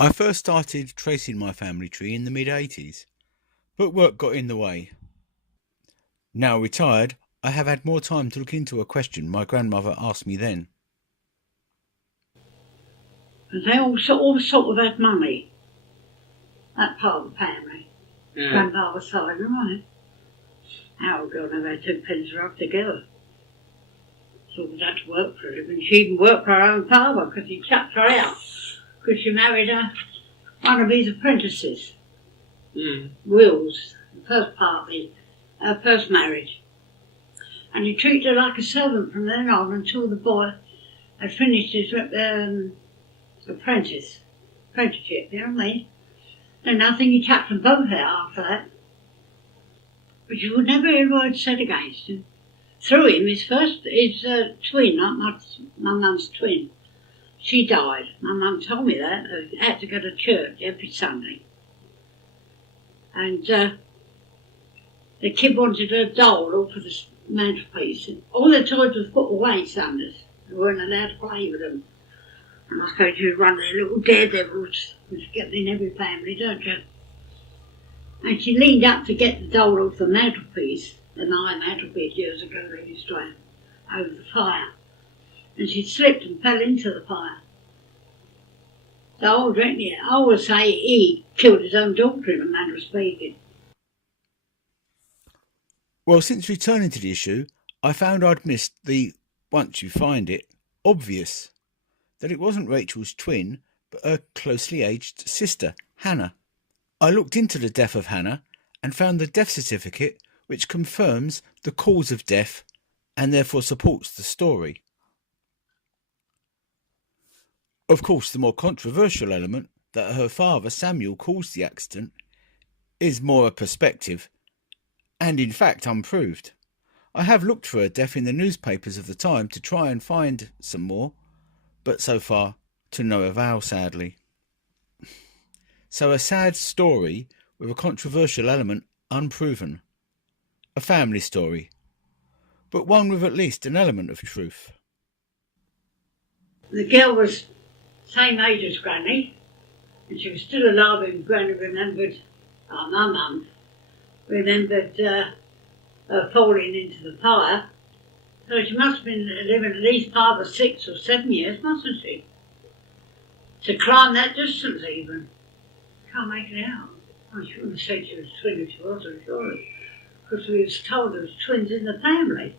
I first started tracing my family tree in the mid-80s, but work got in the way. Now retired, I have had more time to look into a question my grandmother asked me then. And they all sort of had money, that part of the family. Yeah. Grandfather's side, right? Our girl never had two pence rubbed together. So we had to work for a living. She even worked for her own father because he chucked her out because she married one of his apprentices. Will's, the first party, her first marriage. And he treated her like a servant from then on until the boy had finished his apprenticeship, you know what I mean? And I think he chucked them both out after that. But you would never hear a word said against him. Through him, his twin, my mum's twin, she died. My mum told me that. I had to go to church every Sunday. And the kid wanted a doll off of the mantelpiece. And all the toys were put away Sundays. They weren't allowed to play with them. And I suppose you run their little daredevils, which get in every family, don't you? And she leaned up to get the doll off the mantelpiece, an iron mantelpiece years ago they used to have, over the fire. And she slipped and fell into the fire. So I always say he killed his own daughter in a manner of speaking. Well, since returning to the issue, I found I'd missed the, once you find it, obvious, that it wasn't Rachel's twin, but her closely aged sister, Hannah. I looked into the death of Hannah and found the death certificate which confirms the cause of death and therefore supports the story. Of course, the more controversial element, that her father Samuel caused the accident, is more a perspective and in fact unproved. I have looked for her death in the newspapers of the time to try and find some more, but so far to no avail, sadly. So a sad story with a controversial element unproven. A family story, but one with at least an element of truth. The girl was the same age as Granny, and she was still alive, and Granny remembered, my mum remembered her falling into the fire. So she must have been living at least 5 or 6 or 7 years, mustn't she? To climb that distance even. Can't make it out. I shouldn't have said she was twin if she wasn't, surely. Because we was told there was twins in the family.